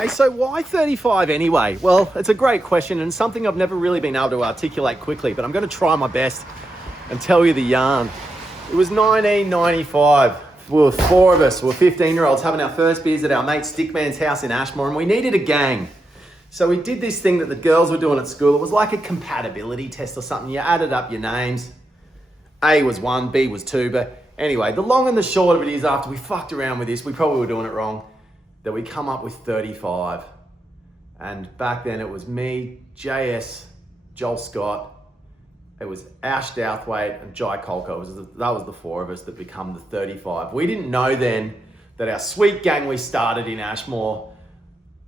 Hey, so why 35 anyway? Well, it's a great question and something I've never really been able to articulate quickly, but I'm going to try my best and tell you the yarn. It was 1995. We were four of us. We were 15-year-olds having our first beers at our mate Stickman's house in Ashmore, and we needed a gang. So we did this thing that the girls were doing at school. It was like a compatibility test or something. You added up your names. A was 1, B was 2. But anyway, the long and the short of it is after we fucked around with this, we probably were doing it wrong, that we come up with 35. And back then it was me, JS, Joel Scott, it was Ash Douthwaite and Jai Colco. That was the four of us that become the 35. We didn't know then that our sweet gang we started in Ashmore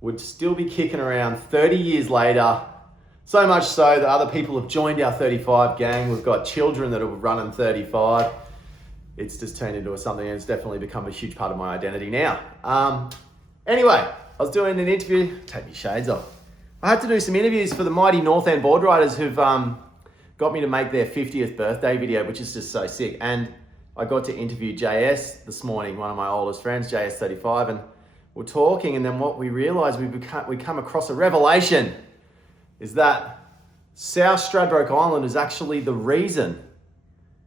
would still be kicking around 30 years later. So much so that other people have joined our 35 gang. We've got children that are running 35. It's just turned into something that's definitely become a huge part of my identity now. Anyway, I was doing an interview, take your shades off. I had to do some interviews for the mighty North End board riders who've got me to make their 50th birthday video, which is just so sick. And I got to interview JS this morning, one of my oldest friends, JS35, and we're talking, and then what we realized, we come across a revelation, is that South Stradbroke Island is actually the reason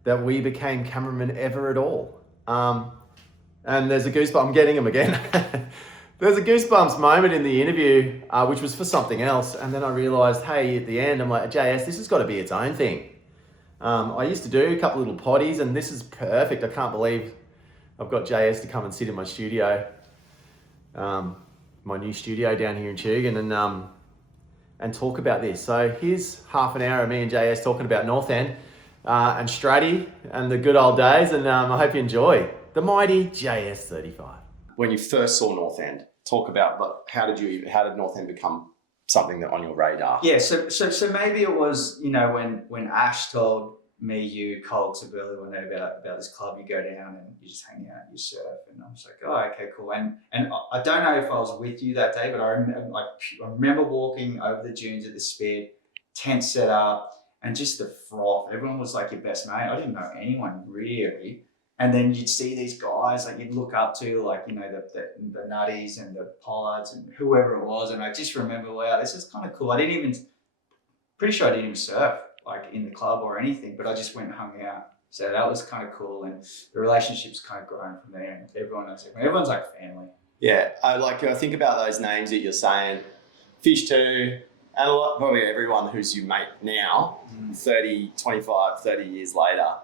that we became cameramen ever at all. And there's a goosebump, I'm getting them again. There's a goosebumps moment in the interview, which was for something else. And then I realized, hey, at the end, I'm like, JS, this has got to be its own thing. I used to do a couple little potties, and this is perfect. I can't believe I've got JS to come and sit in my studio, my new studio down here in Tugun, and talk about this. So here's half an hour of me and JS talking about North End and Straddy and the good old days. And I hope you enjoy the mighty JS35. When you first saw North End, talk about how did North End become something that on your radar? Yeah, so maybe it was, when Ash told me, you, Cole, Tabula, when about this club, you go down and you just hang out, you surf, and I was like, oh, okay, cool. And I don't know if I was with you that day, but I remember walking over the dunes at the Spit, tent set up, and just the froth. Everyone was like your best mate. I didn't know anyone really. And then you'd see these guys like you'd look up to, like, the nutties and the pollards and whoever it was. And I just remember, wow, this is kind of cool. Pretty sure I didn't even surf like in the club or anything, but I just went and hung out. So that was kind of cool. And the relationship's kind of grown from there. And everyone knows everyone. Everyone's like family. Yeah. I think about those names that you're saying, Fish 2, and probably everyone who's your mate now, 30 years later.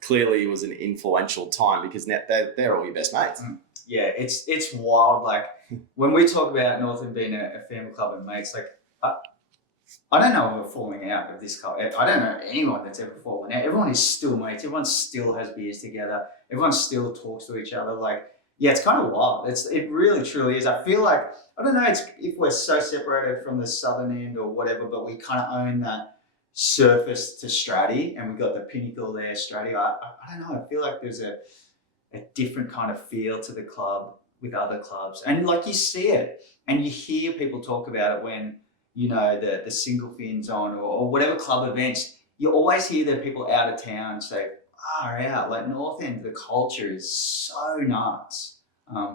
Clearly it was an influential time because now they're all your best mates. Yeah, it's wild. Like when we talk about North End being a family club and mates, like I don't know if we're falling out of this club. I don't know anyone that's ever fallen out. Everyone is still mates. Everyone still has beers together. Everyone still talks to each other. Like, yeah, it's kind of wild. It really truly is. I feel like, I don't know, it's if we're so separated from the southern end or whatever, but we kind of own that surface to Straddy, and we got the pinnacle there, Straddy. I don't know, I feel like there's a different kind of feel to the club with other clubs, and like you see it and you hear people talk about it when the single fins on or whatever club events. You always hear the people out of town say, out, like North End, the culture is so nuts.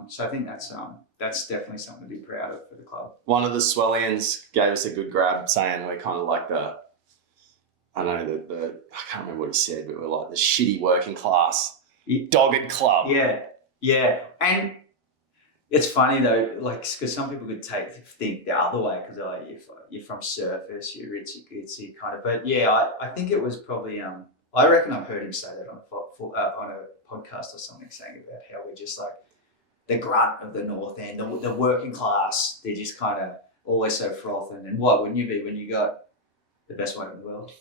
So I think that's definitely something to be proud of for the club. One of the Swellians gave us a good grab saying we're kind of like I can't remember what he said, but we're like the shitty working class dogged club. Yeah. And it's funny though, like, because some people could think the other way, because they're like, you're from surface, you're ritzy gootsy kind of. But yeah, I think it was probably, I reckon I've heard him say that on a podcast or something, saying about how we're just like the grunt of the North End, the working class. They're just kind of always so frothing. And what wouldn't you be when you got the best one in the world?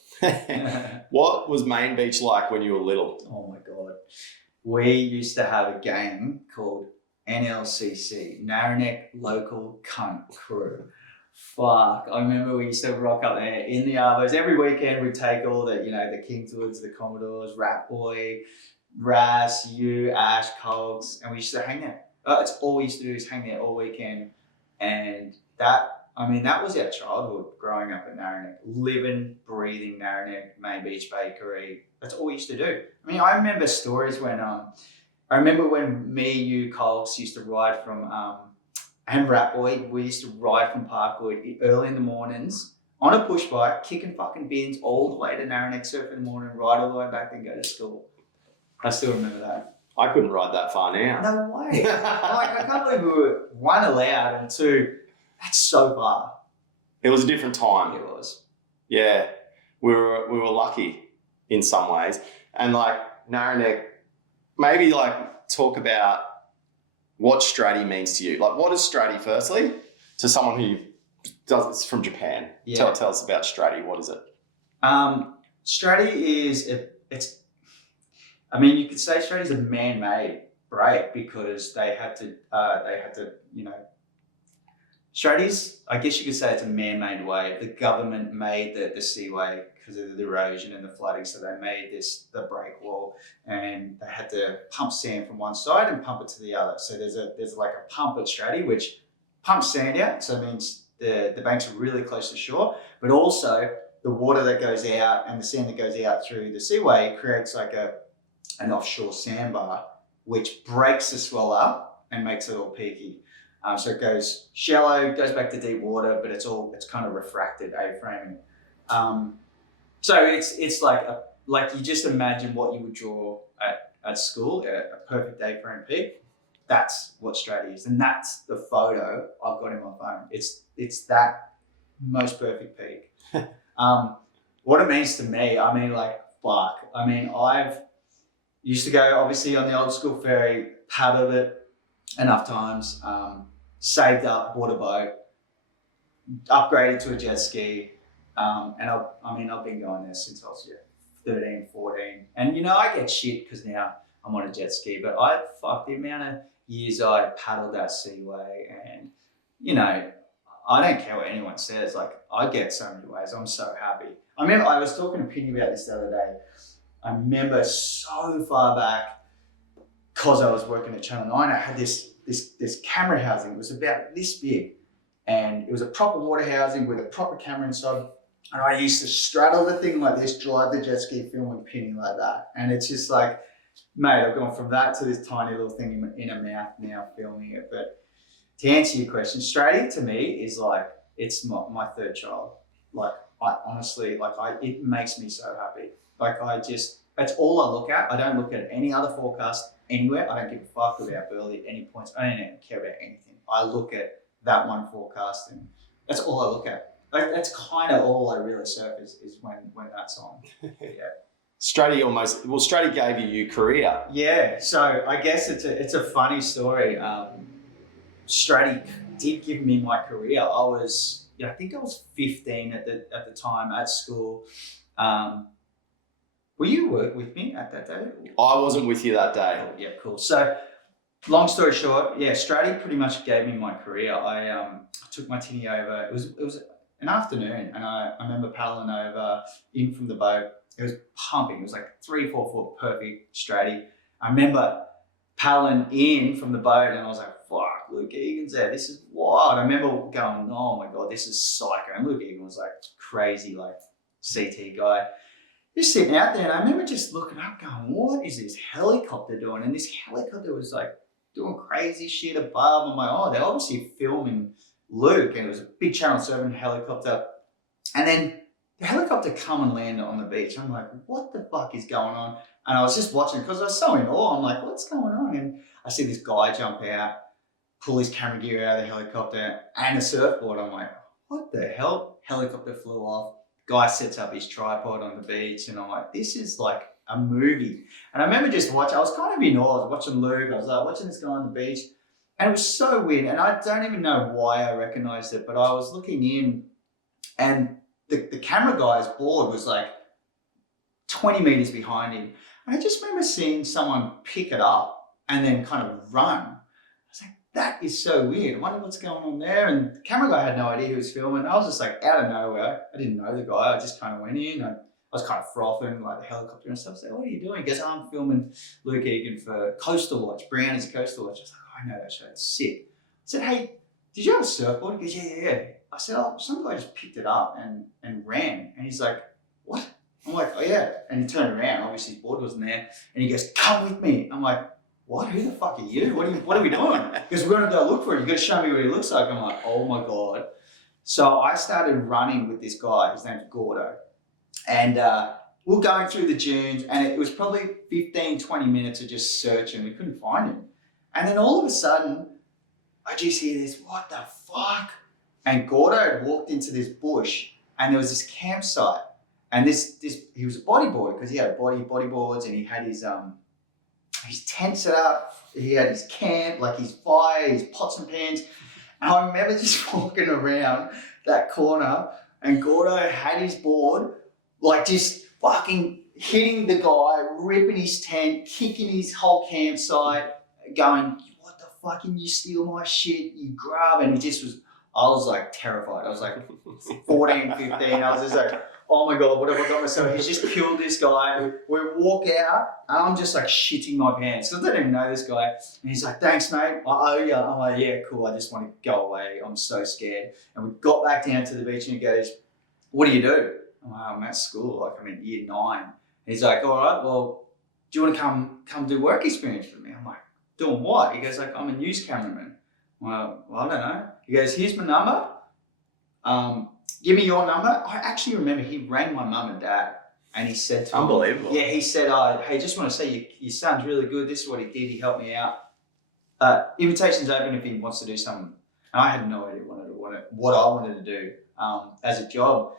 What was Main Beach like when you were little? Oh my God. We used to have a gang called NLCC, Narrowneck Local Cunt Crew. Fuck. I remember we used to rock up there in the Arbos. Every weekend we'd take all the, the Kingswoods, the Commodores, Rat Boy, Raz, you, Ash, Cogs, and we used to hang there. That's all we used to do, is hang there all weekend. And that was our childhood growing up at Narrowneck. Living, breathing Narrowneck, Main Beach Bakery. That's all we used to do. I remember stories when, me, you, Coles used to ride from and Rat Boy, we used to ride from Parkwood early in the mornings on a push bike, kicking fucking bins all the way to Narrowneck, surf in the morning, ride all the way back, then go to school. I still remember that. I couldn't ride that far now. No way. Like, I can't believe we were, one, allowed, and two, that's so far. It was a different time. It was. Yeah, we were lucky in some ways. And like Narrowneck, maybe like talk about what Straddy means to you. Like, what is Straddy, firstly, to someone who it's from Japan? Yeah. Tell us about Straddy. What is it? Straddy is I mean, you could say Straddy's a man-made break because they had to, you know, Straddy's, I guess you could say it's a man-made wave. The government made the seaway because of the erosion and the flooding, so they made the break wall, and they had to pump sand from one side and pump it to the other. So there's like a pump at Straddy which pumps sand out, so it means the banks are really close to shore, but also the water that goes out and the sand that goes out through the seaway creates like an offshore sandbar, which breaks the swell up and makes it all peaky. So it goes shallow, goes back to deep water, but it's kind of refracted A-framing. So it's like you just imagine what you would draw at school, a perfect A-frame peak. That's what Straddy is, and that's the photo I've got in my phone. It's that most perfect peak. What it means to me, I mean, like, fuck. I mean, I've used to go, obviously, on the old school ferry, paddled it enough times, saved up, bought a boat, upgraded to a jet ski, and I've been going there since I was 13, 14. And, you know, I get shit because now I'm on a jet ski, but the amount of years I paddled that seaway, and, you know, I don't care what anyone says. Like, I get so many waves. I'm so happy. I remember I was talking to Penny about this the other day. I remember so far back, because I was working at Channel 9, I had this camera housing. It was about this big, and it was a proper water housing with a proper camera inside. And I used to straddle the thing like this, drive the jet ski, film and Penny like that. And it's just like, mate, I've gone from that to this tiny little thing in a mouth now filming it. But to answer your question, Straddy to me is like, it's my third child. Like, I honestly, it makes me so happy. Like, that's all I look at. I don't look at any other forecast anywhere. I don't give a fuck about Burley at any points. I don't even care about anything. I look at that one forecast, and that's all I look at. Like, that's kind of all I really surf is when that's on. Yeah. Straddy gave you your career. Yeah, so I guess it's a funny story. Straddy did give me my career. I think I was 15 at the time at school. Were you with me at that day? I wasn't with you that day. Oh, yeah, cool. So, long story short, yeah, Straddy pretty much gave me my career. I took my tinny over. It was an afternoon, and I remember paddling over in from the boat. It was pumping. It was like 3-4 foot perfect Straddy. I remember paddling in from the boat, and I was like, fuck, Luke Egan's there. This is wild. I remember going, oh my God, this is psycho. And Luke Egan was like crazy, like CT guy. Just sitting out there, and I remember just looking up going, what is this helicopter doing? And this helicopter was like doing crazy shit above. I'm like, oh, they're obviously filming Luke, and it was a big Channel 7 helicopter. And then the helicopter come and land on the beach. I'm like, what the fuck is going on? And I was just watching because I was so in awe. I'm like, what's going on? And I see this guy jump out, pull his camera gear out of the helicopter and a surfboard. I'm like, what the hell? Helicopter flew off. Guy sets up his tripod on the beach, and I'm like, this is like a movie. And I remember just watching, I was kind of in awe. I was watching Luke, I was like watching this guy on the beach, and it was so weird. And I don't even know why I recognized it, but I was looking in, and the camera guy's board was like 20 meters behind him. And I just remember seeing someone pick it up and then kind of run. I was like, that is so weird. I wonder what's going on there. And the camera guy had no idea who was filming. I was just like out of nowhere. I didn't know the guy. I just kind of went in. I was kind of frothing like the helicopter and stuff. I said, what are you doing? He goes, I'm filming Luke Egan for Coastal Watch. Brownie's Coastal Watch. I was like, oh, I know that show. It's sick. I said, hey, did you have a surfboard? He goes, yeah. I said, oh, some guy just picked it up and ran. And he's like, what? I'm like, oh yeah. And he turned around. Obviously his board wasn't there. And he goes, come with me. I'm like, what? Who the fuck are you? What are we doing? Because we're going to go look for him. You got to show me what he looks like. I'm like, oh my God. So I started running with this guy. His name's Gordo. And we're going through the dunes, and it was probably 15, 20 minutes of just searching. We couldn't find him. And then all of a sudden, I just hear this, what the fuck? And Gordo had walked into this bush, and there was this campsite. And this he was a bodyboarder because he had bodyboards, and he had his tent set up. He had his camp, like his fire, his pots and pans. And I remember just walking around that corner, and Gordo had his board, like just fucking hitting the guy, ripping his tent, kicking his whole campsite, going, what the fuck, can you steal my shit, you grub? And I was like terrified. I was like 14, 15. I was just like, oh my God, what have I got myself? He's just killed this guy. We walk out, and I'm just like shitting my pants. I don't even know this guy. And he's like, thanks, mate. I owe you. I'm like, yeah, cool. I just want to go away. I'm so scared. And we got back down to the beach, and he goes, what do you do? I'm like, I'm at school. Like, I'm in year 9. And he's like, all right, well, do you want to come do work experience with me? I'm like, doing what? He goes, like, I'm a news cameraman. Well, I don't know. He goes, here's my number. Give me your number. I actually remember he rang my mum and dad, and he said to Unbelievable. me, yeah, he said, hey, just want to say your son's really good. This is what he did. He helped me out. Invitation's open if he wants to do something. And I had no idea what I wanted to do as a job.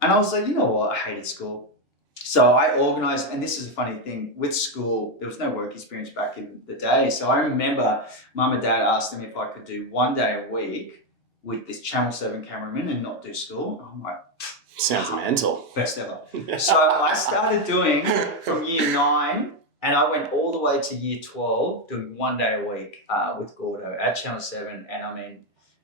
And I was like, you know what? I hated school. So I organised, and this is a funny thing, with school, there was no work experience back in the day. So I remember mum and dad asked them if I could do 1 day a week with this Channel 7 cameraman and not do school. I'm like, sounds mental. Best ever. So I started doing from year 9, and I went all the way to year 12, doing 1 day a week with Gordo at Channel 7. And I mean,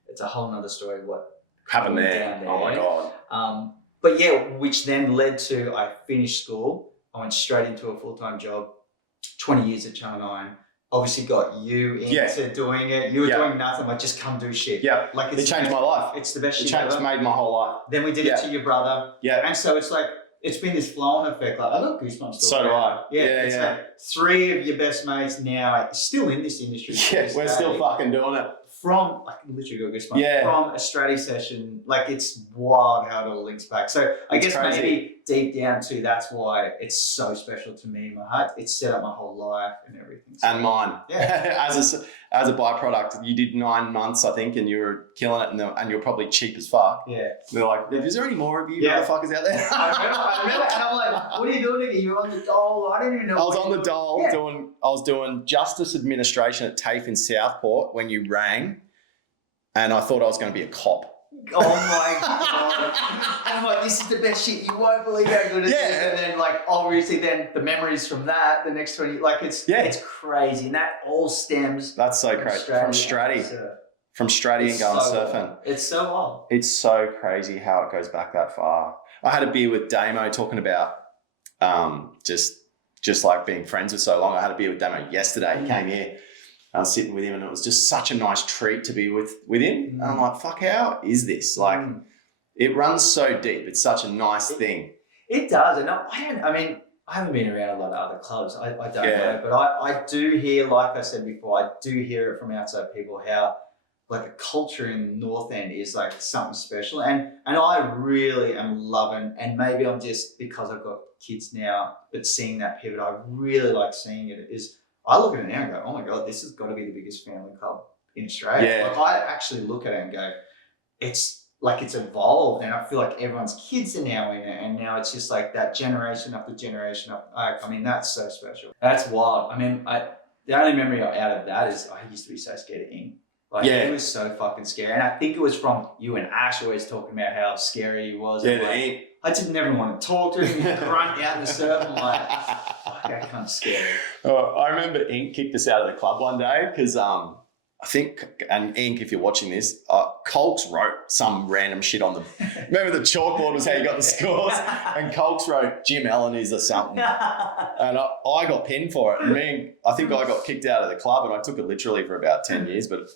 it's a whole nother story what happened there. Oh my God. But yeah, which then led to, I finished school. I went straight into a full-time job, 20 years at Channel 9. Obviously got you into doing it. You were doing nothing, like just come do shit. Yeah, like it changed my life. It's the best shit It's made my whole life. Then we did it to your brother. Yeah. And so it's like, it's been this flow-on effect. Like, I got goosebumps. So do I. Yeah, it's like 3 of your best mates now still in this industry. Yeah, we're still fucking doing it. From, I can literally go goosebumps, from a strategy session, like it's wild how it all links back. So I guess crazy. Maybe deep down too, that's why it's so special to me in my heart. It's set up my whole life and everything. So, and mine. Yeah. as a byproduct, you did 9 months, I think, and you were killing it, and you're probably cheap as fuck. Yeah. They're like, is there any more of you motherfuckers out there? I remember, and I'm like, what are you doing again? You're on the dole. I don't even know. I was on the dole I was doing justice administration at TAFE in Southport when you rang, and I thought I was going to be a cop. Oh my God. And I'm like, this is the best shit. You won't believe how good it is. And then like, obviously then the memories from that, the next 20, like it's crazy. And that all stems. That's so crazy. From Stratty and going surfing. It's so wild. It's so crazy how it goes back that far. I had a beer with Damo talking about just like being friends for so long. I had a beer with Damo yesterday. He came here. I was sitting with him, and it was just such a nice treat to be with him. And I'm like, fuck, how is this? Like, it runs so deep. It's such a nice thing. It does. And I haven't been around a lot of other clubs. I don't know. But I do hear, like I said before, I do hear it from outside people how like the culture in North End is like something special. And I really am loving, and maybe I'm just, because I've got kids now, but seeing that pivot, I really like seeing it is, I look at it now and go, oh my God, this has got to be the biggest family club in Australia. Yeah. Like I actually look at it and go, it's like it's evolved, and I feel like everyone's kids are now in it, and now it's just like that generation after generation. I mean, that's so special. That's wild. I mean, the only memory out of that is I used to be so scared of ink. Like it was so fucking scary. And I think it was from you and Ash always talking about how scary he was. Yeah, the ink. I just never want to talk to him, grunt out in the surf. I'm like, that kind of scary. I remember Ink kicked us out of the club one day because I think, and Ink, if you're watching this, Colks wrote some random shit on the, remember the chalkboard was how you got the scores, and Colks wrote Jim Allen is or something. And I got pinned for it. And I think I got kicked out of the club, and I took it literally for about 10 years, but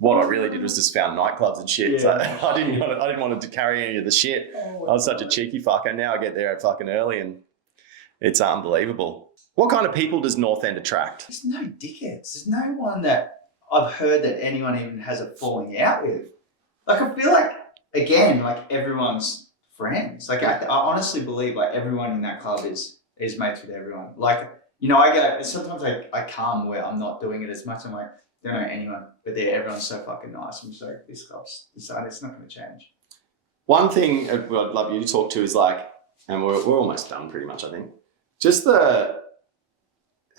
what I really did was just found nightclubs and shit. Yeah. So I didn't want to carry any of the shit. I was such a cheeky fucker. Now I get there at fucking early, and it's unbelievable. What kind of people does North End attract? There's no dickheads. There's no one that I've heard that anyone even has a falling out with. Like, I feel like, again, like everyone's friends. Like, I honestly believe like everyone in that club is mates with everyone. Like, you know, sometimes I come where I'm not doing it as much. I'm like, don't know anyone, but everyone's so fucking nice. I'm just like, this club's, it's not going to change. One thing I'd love you to talk to is like, and we're almost done pretty much, I think. Just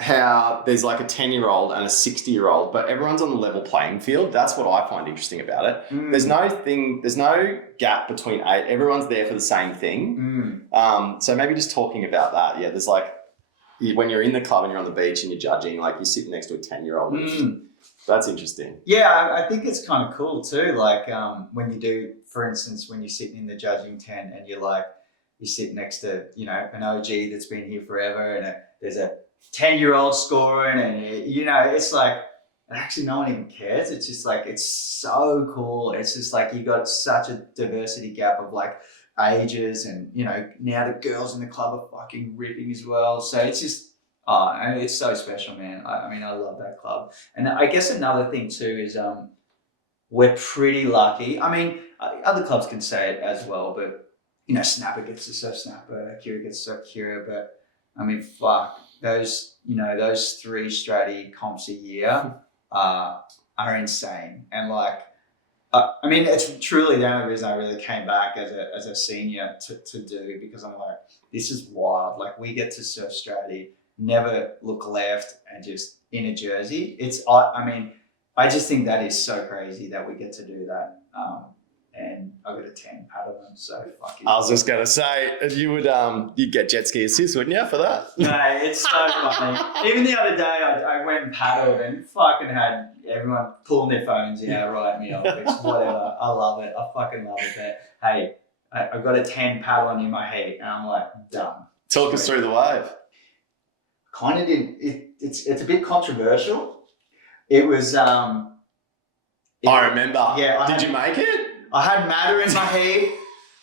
how there's like a 10-year-old and a 60-year-old, but everyone's on the level playing field. That's what I find interesting about it. There's no gap between age. Everyone's there for the same thing. So maybe just talking about that. Yeah, there's like, when you're in the club and you're on the beach and you're judging, like you're sitting next to a 10-year-old. That's interesting. Yeah, I think it's kind of cool too. Like when you do, for instance, when you're sitting in the judging tent and you sit next to, you know, an OG that's been here forever, and there's a 10-year-old scoring, and you know, it's like, actually no one even cares. It's just like, it's so cool. It's just like, you got such a diversity gap of like ages, and you know, now the girls in the club are fucking ripping as well. So it's just, I mean, it's so special, man. I mean, I love that club. And I guess another thing too is we're pretty lucky. I mean, other clubs can say it as well, but you know, Snapper gets to serve Snapper, Kira gets to serve Kira, but I mean, fuck, those 3 Stratty comps a year are insane. And like, I mean, it's truly the only reason I really came back as a senior to do, because I'm like, this is wild. Like, we get to surf Stratty, never look left, and just in a jersey. I mean, I just think that is so crazy that we get to do that. And I got a 10 paddle them, so fuck it. I was just gonna say, you'd get jet ski assist, wouldn't you, for that? No, it's so funny. Even the other day, I went and paddled and fucking had everyone pulling their phones out, writing me off, whatever. I love it. I fucking love it. But hey, I've got a 10 paddling in my head, and I'm like, done. Talk us through the wave. Kind of did. It's a bit controversial. It was. I remember. Yeah. Did you make it? I had matter in my head.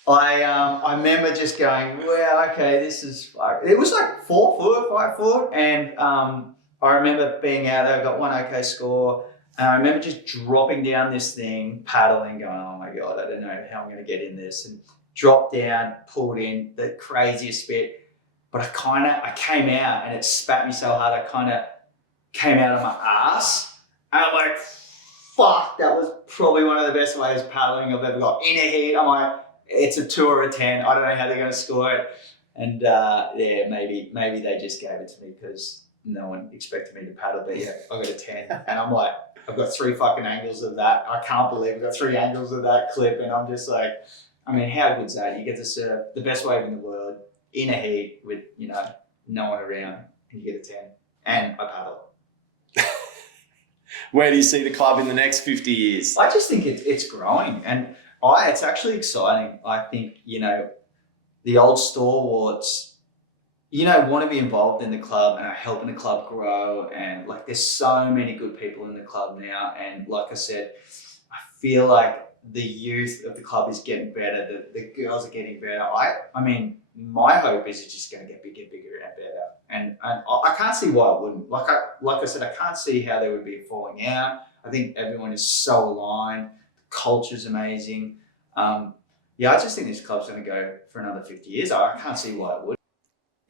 I remember just going, well, okay, this is. It was like 4 foot, 5 foot, and I remember being out there. I got one okay score, and I remember just dropping down this thing, paddling, going, oh my god, I don't know how I'm going to get in this, and dropped down, pulled in the craziest bit. But I came out, and it spat me so hard, I kind of came out of my ass. And I'm like, fuck, that was probably one of the best waves paddling I've ever got. In a heat, I'm like, it's a 2 or a 10. I don't know how they're going to score it. And yeah, maybe they just gave it to me because no one expected me to paddle. But yeah, I got a 10. And I'm like, I've got 3 fucking angles of that. I can't believe I've got 3 angles of that clip. And I'm just like, I mean, how good's that? You get to surf the best wave in the world in a heat with, you know, no one around, and you get a 10. And I paddle. Where do you see the club in the next 50 years? I just think it's growing, and it's actually exciting. I think, you know, the old stalwarts, you know, want to be involved in the club and are helping the club grow. And like, there's so many good people in the club now. And like I said, I feel like the youth of the club is getting better. The girls are getting better. I mean, my hope is it's just going to get bigger and better. And I can't see why it wouldn't. Like I said, I can't see how there would be a falling out. I think everyone is so aligned. The culture's amazing. Yeah, I just think this club's going to go for another 50 years. I can't see why it would.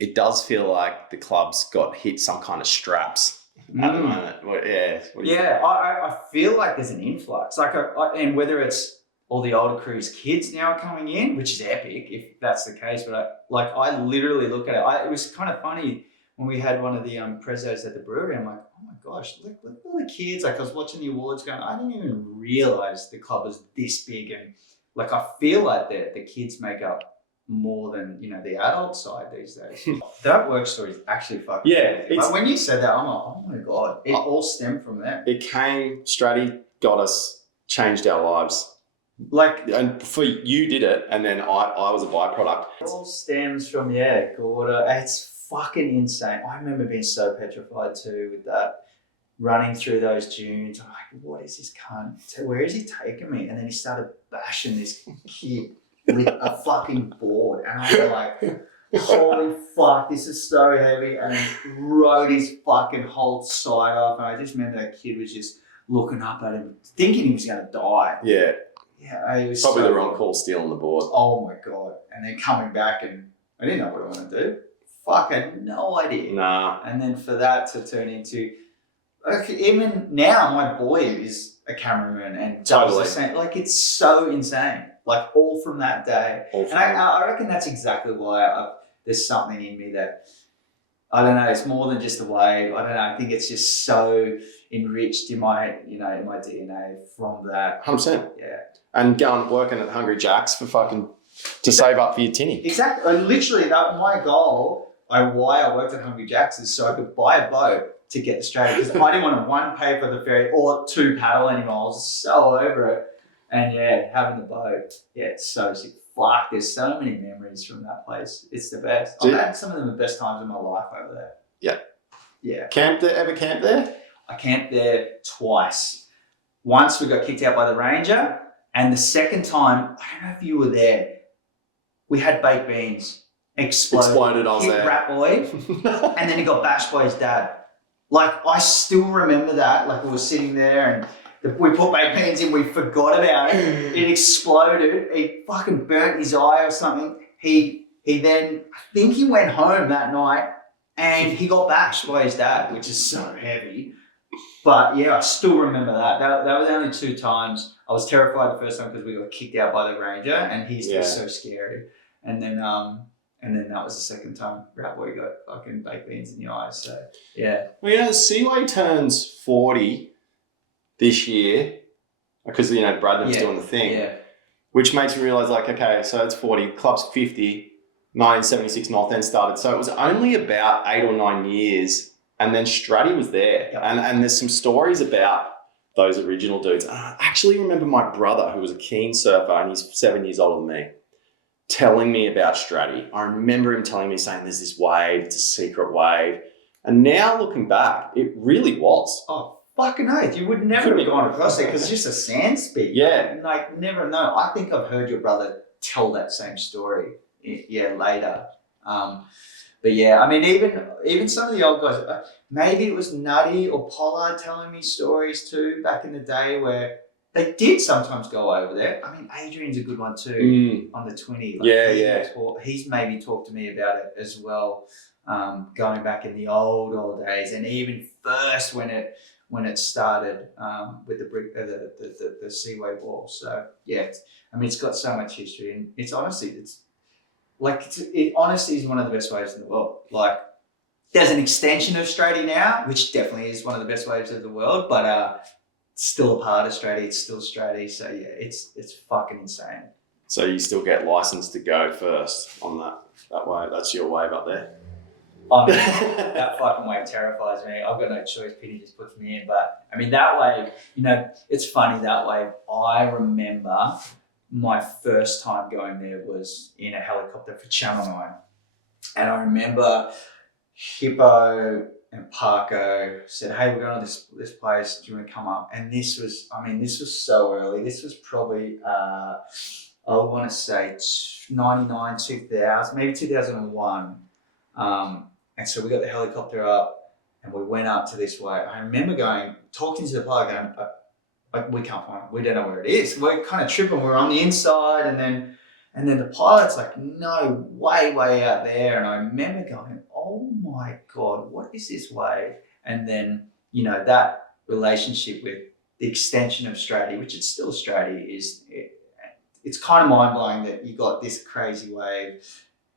It does feel like the club's got hit some kind of straps at the moment. I feel like there's an influx. And whether it's all the older crews' kids now are coming in, which is epic if that's the case. But I literally look at it. It was kind of funny when we had one of the prezos at the brewery. I'm like, oh my gosh, look at all the kids. Like, I was watching the awards going, I didn't even realize the club was this big. And like, I feel like the kids make up more than, you know, the adult side these days. That work story is actually fucking crazy. Like, when you said that, I'm like, oh my god, it all stemmed from there. It came, Stratty got us, changed our lives. Like, and for you did it, and then I was a byproduct. It all stems from Gorda. It's fucking insane. I remember being so petrified too with that, running through those dunes. I'm like, what is this cunt? Where is he taking me? And then he started bashing this kid with a fucking board, and I was like, holy fuck, this is so heavy, and then rode his fucking whole side off. And I just remember that kid was just looking up at him, thinking he was going to die. Yeah. Yeah, it was Probably so the wrong call stealing the board. Oh my God. And then coming back, and I didn't know what I wanted to do. Fuck, I had no idea. Nah. And then for that to turn into, like, even now, my boy is a cameraman and does the same. Like, it's so insane. Like, all from that day. And I reckon that's exactly why there's something in me that, I don't know, it's more than just a wave. I don't know. I think it's just so enriched in my, in my DNA from that. 100%. Yeah. And working at Hungry Jack's to save up for your tinny. Exactly. Literally, my goal, why I worked at Hungry Jack's is so I could buy a boat to get to Australia, because I didn't want to, one, pay for the ferry or two, paddle anymore. I was so over it. And yeah, having the boat, yeah, it's so sick. Fuck, there's so many memories from that place. It's the best. I've had some of the best times of my life over there. Yeah. Yeah. Ever camped there? I camped there twice. Once we got kicked out by the ranger, and the second time, I don't know if you were there, we had baked beans. Exploded, I was there. Rat boy, and then he got bashed by his dad. Like, I still remember that. Like, we were sitting there and we put baked beans in, we forgot about it. It exploded. It fucking burnt his eye or something. He then, I think he went home that night and he got bashed by his dad, which is so heavy. But yeah, I still remember that. That was only 2 times. I was terrified the first time because we got kicked out by the ranger, and he's just so scary. And then that was the second time Rat Boy got fucking baked beans in the eyes. So yeah. Well, Seaway turns 40 this year because Bradman's doing the thing, which makes me realise, like, okay, so it's 40. Club's 50. 1976 North End started, so it was only about 8 or 9 years. And then Straddy was there. Yep. And there's some stories about those original dudes. I actually remember my brother, who was a keen surfer, and he's 7 years older than me, telling me about Straddy. I remember him telling me, saying there's this wave, it's a secret wave. And now looking back, it really was. Oh, fucking oath. You would never have gone across it because it's just a sand spit. Yeah. Like, never know. I think I've heard your brother tell that same story, later. But yeah, I mean, even some of the old guys, maybe it was Nutty or Pollard telling me stories too back in the day where they did sometimes go over there. I mean, Adrian's a good one too on the 20. Like, he's maybe talked to me about it as well, going back in the old days, and even first when it started with the brick, the Seaway wall. So yeah, I mean, it's got so much history, and it honestly is one of the best waves in the world. Like, there's an extension of Straddy now, which definitely is one of the best waves of the world, but still a part of Straddy. It's still Straddy. So yeah, it's fucking insane. So you still get licensed to go first on that wave. That's your wave up there. Oh, man, that fucking wave terrifies me. I've got no choice. Pity just puts me in. But I mean, that wave, it's funny, that wave. I remember my first time going there was in a helicopter for Channel 9. And I remember Hippo and Parko said, hey, we're going to this place. Do you want to come up? And this was so early. This was probably, I want to say 99, 2000, maybe 2001. And so we got the helicopter up and we went up to this way. I remember talking to the pilot going, we can't find it. We don't know where it is. We're kind of tripping. We're on the inside, and then the pilot's like, no, way out there. And I remember going, oh my God, what is this wave? And then, that relationship with the extension of Straddy, which it's still Straddy, it's kind of mind blowing that you got this crazy wave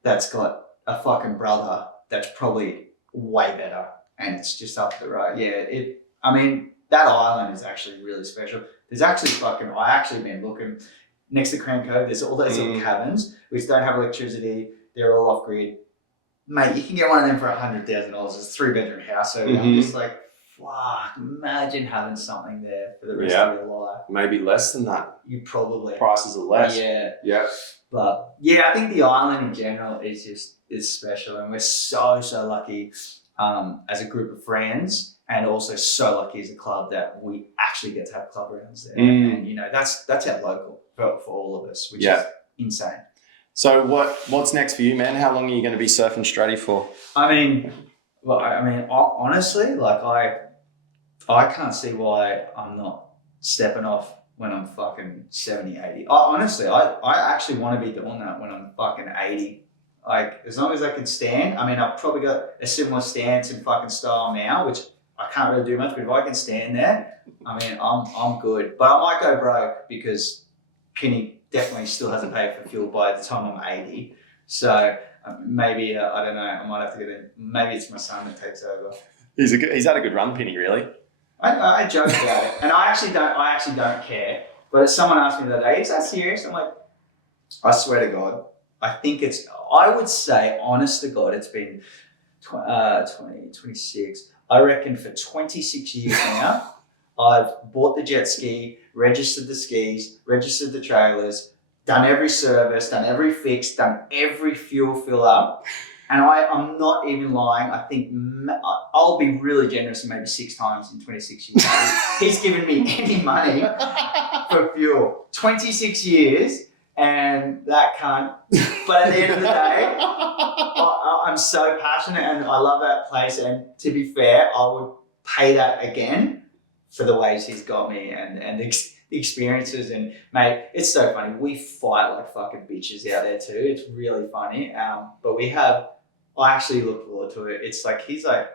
that's got a fucking brother that's probably way better, and it's just up the road. Yeah, I mean, that island is actually really special. There's actually I actually been looking next to Cran Cove. There's all those little cabins which don't have electricity. They're all off grid. Mate, you can get one of them for $100,000. It's a 3-bedroom house. So I'm just like, fuck, imagine having something there for the rest of your life. Maybe less than that. You probably. Prices are less. Yeah. Yeah. But yeah, I think the island in general is special, and we're so lucky as a group of friends, and also so lucky as a club that we actually get to have club rounds there. And that's our local for all of us, which is insane. So what's next for you, man? How long are you going to be surfing Straddy for? Honestly, like I can't see why I'm not stepping off when I'm fucking 70, 80. I actually want to be doing that when I'm fucking 80. Like, as long as I can stand. I mean, I've probably got a similar stance and fucking style now, which I can't really do much, but if I can stand there, I mean, I'm good. But I might go broke because Penny definitely still hasn't paid for fuel by the time I'm 80. So maybe, I don't know, I might have to get in. Maybe it's my son that takes over. He's had a good run, Penny, really. I joke about it, and I actually don't care. But someone asked me the other day, "Is that serious?" I'm like, I swear to God, I would say, honest to God, it's been 26. I reckon for 26 years now, I've bought the jet ski, registered the skis, registered the trailers, done every service, done every fix, done every fuel fill up. And I'm not even lying. I think I'll be really generous and maybe 6 times in 26 years. He's given me any money for fuel. 26 years and that cunt. But at the end of the day, I'm so passionate and I love that place. And to be fair, I would pay that again for the ways he's got me and the experiences. And mate, it's so funny. We fight like fucking bitches out there too. It's really funny. But I actually look forward to it. It's like he's one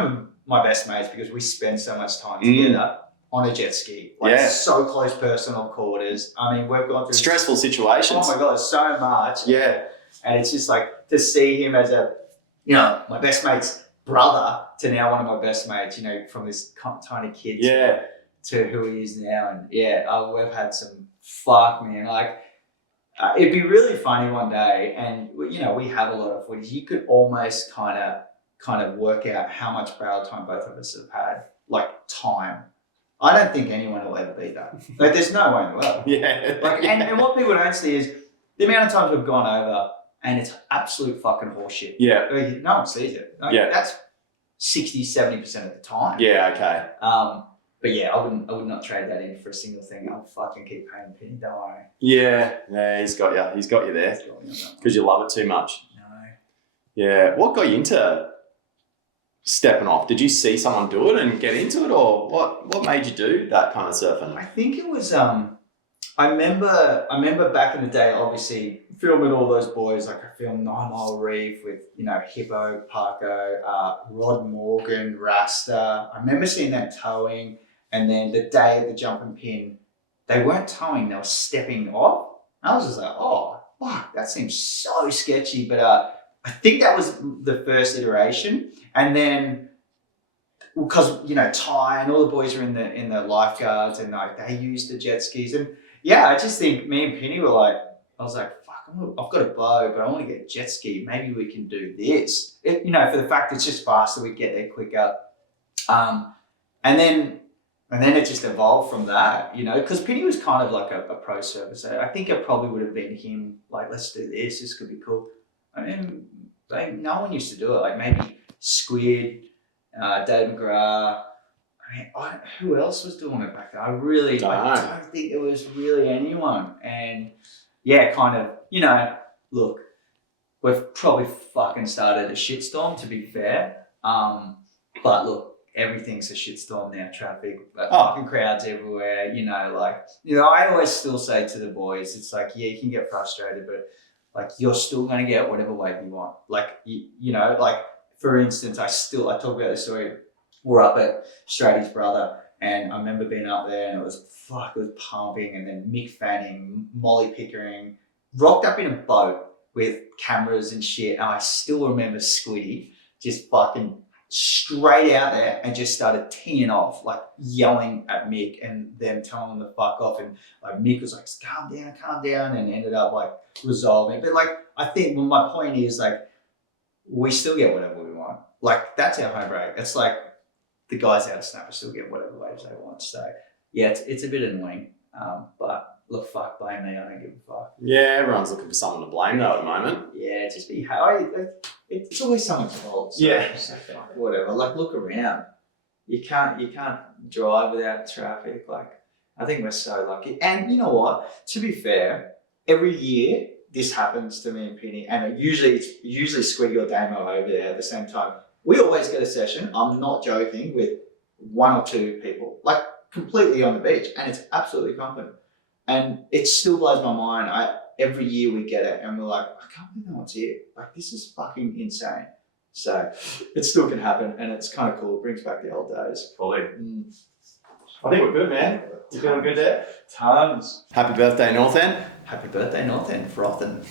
of my best mates because we spend so much time together on a jet ski. So close personal quarters. I mean, we've gone through stressful situations. Oh my God, so much. Yeah. And it's just like to see him as my best mate's brother to now one of my best mates, from this tiny kid to who he is now. And we've had some it'd be really funny one day, and we have a lot of footage. You could almost kind of work out how much barrel time both of us have had, like time. I don't think anyone will ever beat that. Like, there's no way in the world. And what people don't see is the amount of times we've gone over, and it's absolute fucking horseshit. Yeah. No one sees it. That's 60-70% of the time. Yeah. Okay. But yeah, I would not trade that in for a single thing. I'll fucking keep paying Penny, don't worry. Yeah, he's got you. He's got you there because you love it too much. No. Yeah. What got you into stepping off? Did you see someone do it and get into it, or what made you do that kind of surfing? I think it was I remember back in the day, obviously filming all those boys. Like, I filmed 9 Mile Reef with Hippo, Parko, Rod Morgan, Rasta. I remember seeing them towing, and then the day of the jumping pin, they weren't towing; they were stepping off. I was just like, oh fuck, that seems so sketchy. But I think that was the first iteration, and then because Ty and all the boys were in the lifeguards, and they used the jet skis, and I just think me and Penny were like, I was like, fuck, I've got a bow, but I want to get a jet ski. Maybe we can do this. For the fact it's just faster, we get there quicker. And then it just evolved from that, because Penny was kind of like a pro surfer. So I think it probably would have been him, like, let's do this. This could be cool. I mean, no one used to do it. Like, maybe Squid, Dave McGrath. I mean, who else was doing it back then? I don't think there was really anyone. And look, we've probably fucking started a shitstorm, to be fair. But look, everything's a shitstorm now. Traffic, fucking crowds everywhere. I always still say to the boys, it's like, you can get frustrated, but like, you're still gonna get whatever wave you want. Like, like, for instance, I talk about this story. We're up at Straddy's brother, and I remember being up there, and it was pumping, and then Mick Fanning, Molly Pickering, rocked up in a boat with cameras and shit, and I still remember Squiddy just fucking straight out there and just started teeing off, like yelling at Mick and them telling him to fuck off, and like Mick was like, calm down, and ended up like resolving. But like, I think my point is, like, we still get whatever we want. Like, that's our home break. It's like, the guys out of Snapper still get whatever waves they want. So yeah, it's a bit annoying. But look, fuck, blame me. I don't give a fuck. Yeah, everyone's looking for someone to blame though at the moment. Yeah, just be. It's always someone's fault. So, so fuck, whatever. Like, look around. You can't drive without traffic. Like, I think we're so lucky. And you know what? To be fair, every year this happens to me and Penny, and it's usually Squiggy or Damo over there at the same time. We always get a session, I'm not joking, with 1 or 2 people, like completely on the beach, and it's absolutely pumping. And it still blows my mind. Every year we get it and we're like, I can't believe no one's here. Like, this is fucking insane. So it still can happen, and it's kind of cool. It brings back the old days. Fully. I think we're good, man. You feeling good there? Tons. Happy birthday, North End. Happy birthday, North End, Frothin'.